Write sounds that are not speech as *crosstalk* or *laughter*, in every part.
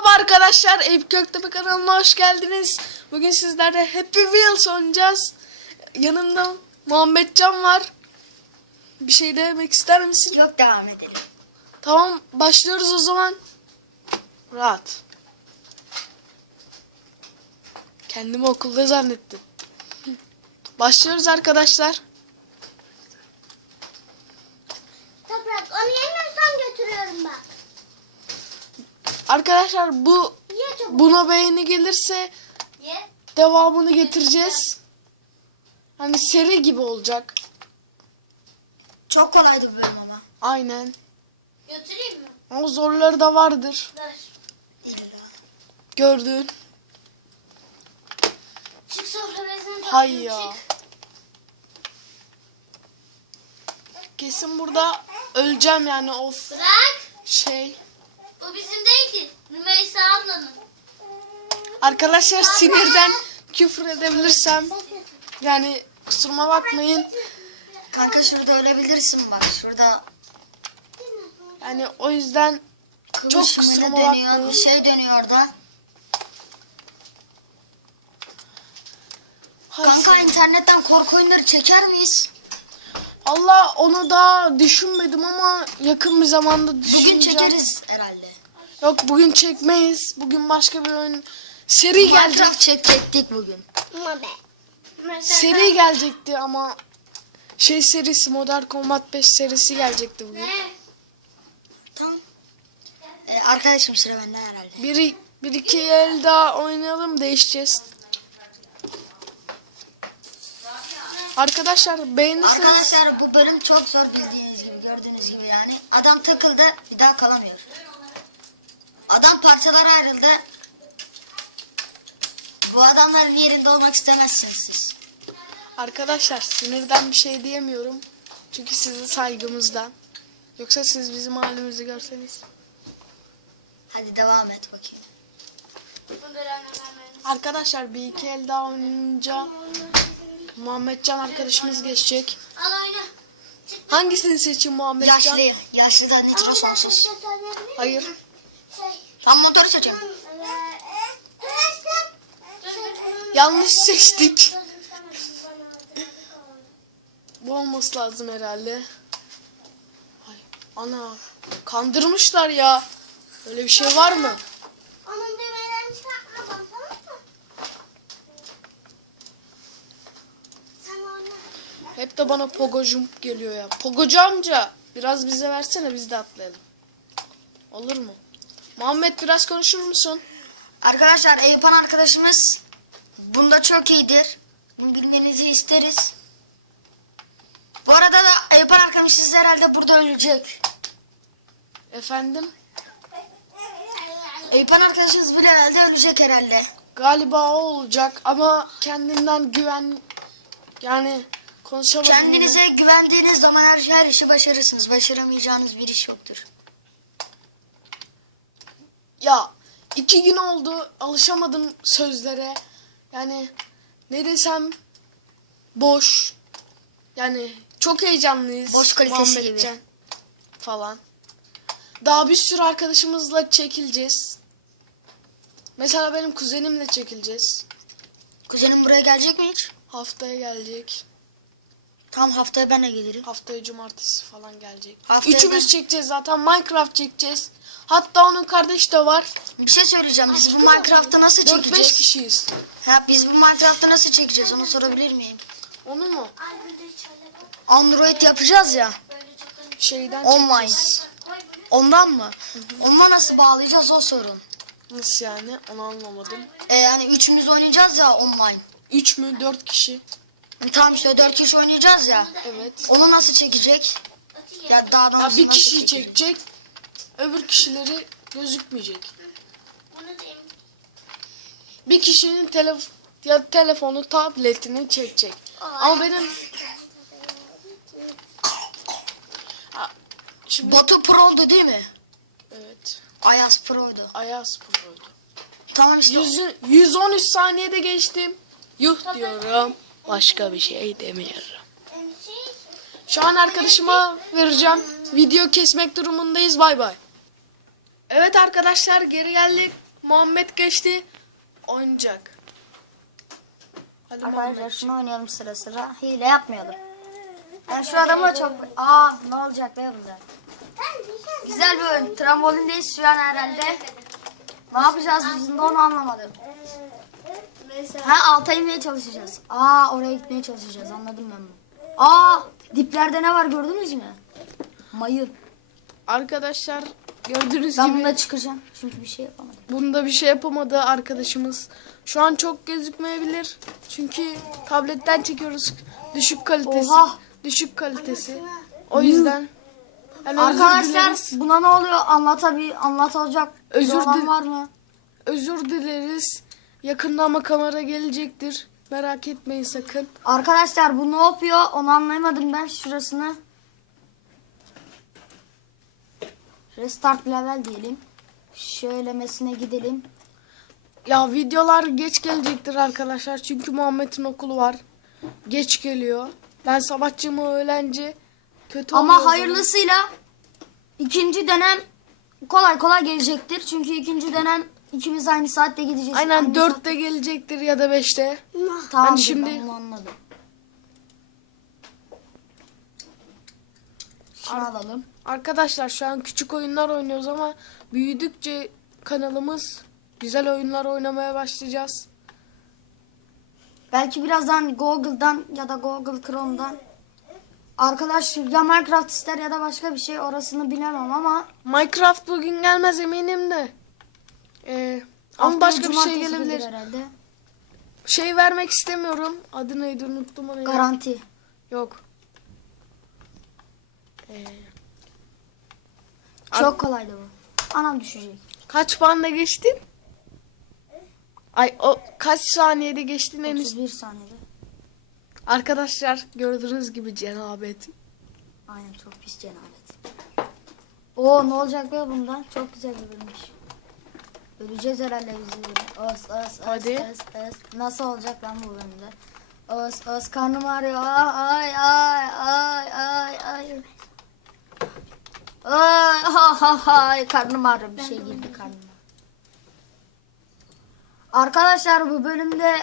Merhaba arkadaşlar, Eyüp Göktepe kanalına hoş geldiniz. Bugün sizlerle Happy Wheels oynayacağız. Yanımda Muhammed Can var. Bir şey demek ister misin? Yok devam edelim. Tamam, başlıyoruz o zaman. Rahat. Kendimi okulda zannettim. Başlıyoruz arkadaşlar. Toprak onu yemiyorsan götürüyorum bak. Arkadaşlar bu buna beğeni gelirse devamını getireceğiz. Hani seri gibi olacak. Çok kolaydı bu bölüm ama. Aynen. Götüreyim mi? Ama zorları da vardır. Gördüğün. Çık sofra bezini Hay ya. Kesin burada öleceğim yani of Bırak. şey. Bu bizim değil ki. Rümeysa ablanın. Arkadaşlar sinirden küfür edebilirsem yani kusuruma bakmayın. Kanka şurada ölebilirsin bak. Şurada Yani o yüzden Çok kusuruma dönüyor. bakmayın. Bir şey dönüyor orada. Kanka internetten korku oyunları çeker miyiz? Allah onu da düşünmedim ama yakın bir zamanda Bugün düşüneceğim. çekeriz herhalde. Yok bugün çekmeyiz. Bugün başka bir oyun seri gelecek. Çekecektik bugün. Seri gelecekti ama şey serisi Modern Combat 5 serisi gelecekti bugün. Ne? Tamam. Ee, arkadaşım sıra benden herhalde. Bir, bir iki el daha oynayalım değişeceğiz. Arkadaşlar beğenirseniz Arkadaşlar bu bölüm çok zor bildiğiniz gibi gördüğünüz gibi yani. Adam takıldı bir daha kalamıyor. Adam parçalara ayrıldı. Bu adamların yerinde olmak istemezsiniz siz. arkadaşlar sinirden bir şey diyemiyorum. Çünkü sizin saygımızdan. Yoksa siz bizim halimizi görseniz. Hadi devam et bakayım. Arkadaşlar bir iki el daha oynayınca Muhammedcan arkadaşımız geçecek. Al oyna. Çık. Hangisini seçeyim Muhammedcan? Yaşlı, yaşlı da nitro sonsuz. Hayır. Tam motoru seçeyim. Yanlış seçtik. Bu olması lazım herhalde. Ay, ana kandırmışlar ya. Öyle bir şey var mı? Onun düğmelerini çıkartma bak tamam mı? Sen oyna. Hep de bana Pogo'cum geliyor ya. Pogocu amca biraz bize versene biz de atlayalım. Olur mu? Muhammed biraz konuşur musun? Arkadaşlar Eyüpan arkadaşımız bunda çok iyidir. Bunu bilmenizi isteriz. Bu arada da Eyüpan arkadaşımız herhalde burada ölecek. Efendim? Eyüpan arkadaşımız bile herhalde ölecek herhalde. Galiba o olacak ama kendinden güven yani konuşamadım. yine. Kendinize güvendiğiniz zaman her, her işi başarırsınız. Başaramayacağınız bir iş yoktur. Ya iki gün oldu alışamadım sözlere. Yani ne desem boş. Yani çok heyecanlıyız. Boş kalitesi Muhammedcan Falan. Daha bir sürü arkadaşımızla çekileceğiz. Mesela benim kuzenimle çekileceğiz. Kuzenim buraya gelecek mi hiç? Haftaya gelecek. Tam haftaya ben de gelirim. Haftaya cumartesi falan gelecek. Haftaya Üçümüz ben- çekeceğiz zaten. Minecraft çekeceğiz. Hatta onun kardeşi de var. Bir şey söyleyeceğim. Biz bu Minecraft'ta nasıl 4-5 çekeceğiz? kişiyiz. Ha, biz bu Minecraft'ta nasıl çekeceğiz? Onu sorabilir miyim? Onu mu? Android yapacağız ya. Şeyden Online. çekeceğiz. Ondan mı? Ondan nasıl bağlayacağız o sorun. Nasıl yani? Onu anlamadım. E yani üçümüz oynayacağız ya online. 3 mü 4 kişi? Tamam işte dört kişi oynayacağız ya. Evet. Onu nasıl çekecek? Ya daha Ya doğrusu bir kişiyi çekecek? çekecek. Öbür kişileri gözükmeyecek. Da Bir kişinin telef ya telefonu, tabletini çekecek. Ama benim Şimdi Batu Pro'ydu değil mi? evet. Ayaz Pro'ydu. Ayaz Pro'ydu. Tamam işte. Yüzü- 113 saniyede geçtim. Yuh diyorum. Başka bir şey demiyorum. Şu an arkadaşıma vereceğim. Video kesmek durumundayız. Bay bay. Evet arkadaşlar geri geldik. Muhammed geçti. Oynayacak. Hadi Arkadaşlar Muhammed. şunu oynayalım sıra sıra. Hile yapmayalım. Ben şu adamı çok... Aa ne olacak be bunda? Güzel bir oyun. Trambolindeyiz şu an herhalde. Ne yapacağız biz de onu anlamadım. Ha alta inmeye çalışacağız. Aa oraya gitmeye çalışacağız anladım ben bunu. Aa diplerde ne var gördünüz mü? Mayın. Arkadaşlar gördüğünüz Ben gibi bunda çıkacağım çünkü bir şey yapamadım. bunda bir şey yapamadı arkadaşımız. Şu an çok gözükmeyebilir. Çünkü tabletten çekiyoruz. Düşük kalitesi. Oha. Düşük kalitesi. O yüzden yani Arkadaşlar buna ne oluyor anlatabil anlatılacak Özür bir olan var mı? Özür dileriz. Yakında ama kamera gelecektir. Merak etmeyin sakın. Arkadaşlar bu ne yapıyor onu anlayamadım ben şurasını. Restart level diyelim. Şöylemesine gidelim. Ya videolar geç gelecektir arkadaşlar. Çünkü Muhammed'in okulu var. Geç geliyor. Ben sabahçı mı öğlenci kötü Ama hayırlısıyla ikinci dönem kolay kolay gelecektir. Çünkü ikinci dönem ikimiz aynı saatte gideceğiz. Aynen Aynı 4'te gelecektir ya da 5'te. saat- Tamam Ben şimdi... şimdi- onu anladım. Şunu alalım. Arkadaşlar şu an küçük oyunlar oynuyoruz ama büyüdükçe kanalımız güzel oyunlar oynamaya başlayacağız. Belki birazdan Google'dan ya da Google Chrome'dan arkadaş ya Minecraft ister ya da başka bir şey orasını bilemem ama Minecraft bugün gelmez eminim de. Ee, ama başka bir şey gelebilir. herhalde. Şey vermek istemiyorum. Adı neydi unuttum onu. ya. Garanti. Yok. Ee, Çok kolaydı bu. Anam düşecek. kaç puanla geçtin? Ay o kaç saniyede geçtin henüz? 31 saniyede. Arkadaşlar gördüğünüz gibi cenabet. Aynen çok pis cenabet. Oo ne olacak be bundan? Çok güzel bir bölümmüş. Öleceğiz herhalde biz. Os os os Hadi. os os. Nasıl olacak lan bu bölümde? Os os karnım ağrıyor. Ay ay ay ay ay. Ay ha ha ha karnım ağrıyor. Bir şey girdi karnıma. Arkadaşlar bu bölümde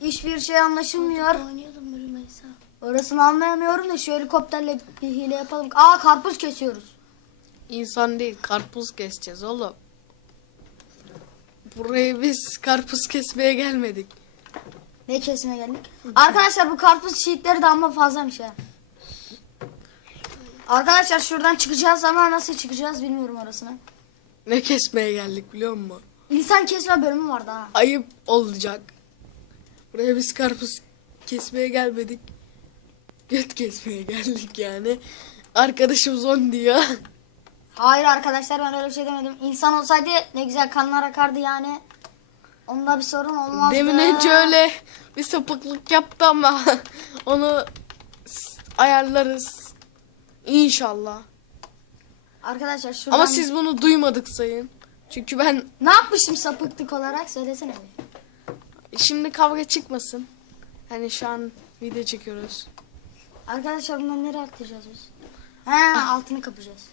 hiçbir şey anlaşılmıyor. Oynuyordum Rümeysa. Orasını anlayamıyorum da şu helikopterle bir hile yapalım. Aa karpuz kesiyoruz. İnsan değil karpuz keseceğiz oğlum. Buraya biz karpuz kesmeye gelmedik. Ne kesmeye geldik? Arkadaşlar bu karpuz çiğitleri de ama fazlamış ha. Arkadaşlar şuradan çıkacağız ama nasıl çıkacağız bilmiyorum orasını. Ne kesmeye geldik biliyor musun? İnsan kesme bölümü vardı ha. Ayıp olacak. Buraya biz karpuz kesmeye gelmedik. Göt kesmeye geldik yani. Arkadaşımız on diyor. Hayır arkadaşlar ben öyle bir şey demedim. İnsan olsaydı ne güzel kanlar akardı yani. Onda bir sorun olmazdı. Demin önce öyle bir sapıklık yaptı ama *laughs* onu ayarlarız. İnşallah. Arkadaşlar şuradan... Ama siz bunu duymadık sayın. Çünkü ben Ne yapmışım sapıklık olarak söylesene bir. şimdi kavga çıkmasın. Hani şu an video çekiyoruz. Arkadaşlar bundan nereye atlayacağız biz? He altını kapacağız.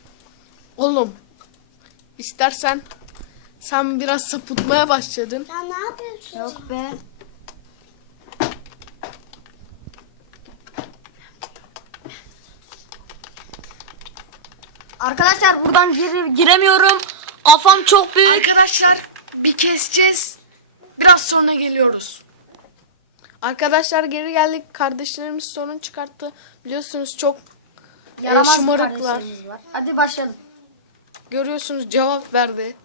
Oğlum istersen sen biraz sapıtmaya başladın. Ya ne yapıyorsun? Yok be. Arkadaşlar buradan gir- giremiyorum. Kafam çok büyük. Arkadaşlar bir keseceğiz. Biraz sonra geliyoruz. Arkadaşlar geri geldik. Kardeşlerimiz sorun çıkarttı. Biliyorsunuz çok bir şımarıklar. Hadi başlayalım. Görüyorsunuz cevap verdi.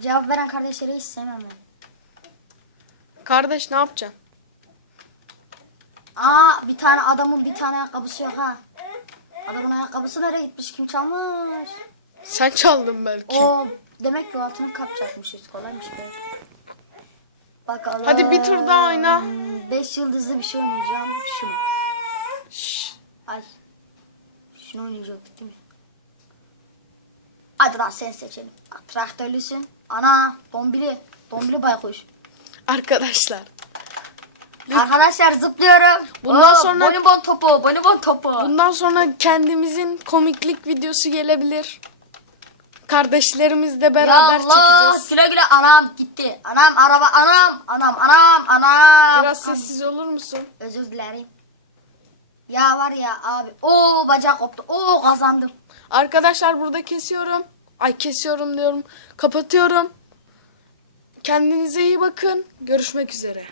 Cevap veren kardeşleri hiç sevmem ben. Kardeş ne yapacaksın? Aa bir tane adamın bir tane ayakkabısı yok ha. Adamın ayakkabısı nereye gitmiş? Kim çalmış? Sen çaldın belki. O demek ki o altını kapacakmışız. Kolaymış be. Bakalım. Hadi bir tur daha oyna. 5 yıldızlı bir şey oynayacağım. Şunu. Şşş. Ay. Şunu oynayacaktık değil mi? Hadi lan sen seçelim. Traktörlüsün. Ana. Dombili. Dombili baykuş. Arkadaşlar. Arkadaşlar zıplıyorum. Bundan Oo, sonra- Bonibon topu. Bonibon topu. Bundan sonra kendimizin komiklik videosu gelebilir. kardeşlerimizle Ya beraber Allah çekeceğiz. güle güle anam gitti. Anam araba anam anam anam anam. Biraz sessiz olur musun? Özür dilerim. Ya var ya abi. Oo bacak koptu. Oo kazandım. Arkadaşlar burada kesiyorum. Ay kesiyorum diyorum. Kapatıyorum. Kendinize iyi bakın. Görüşmek üzere.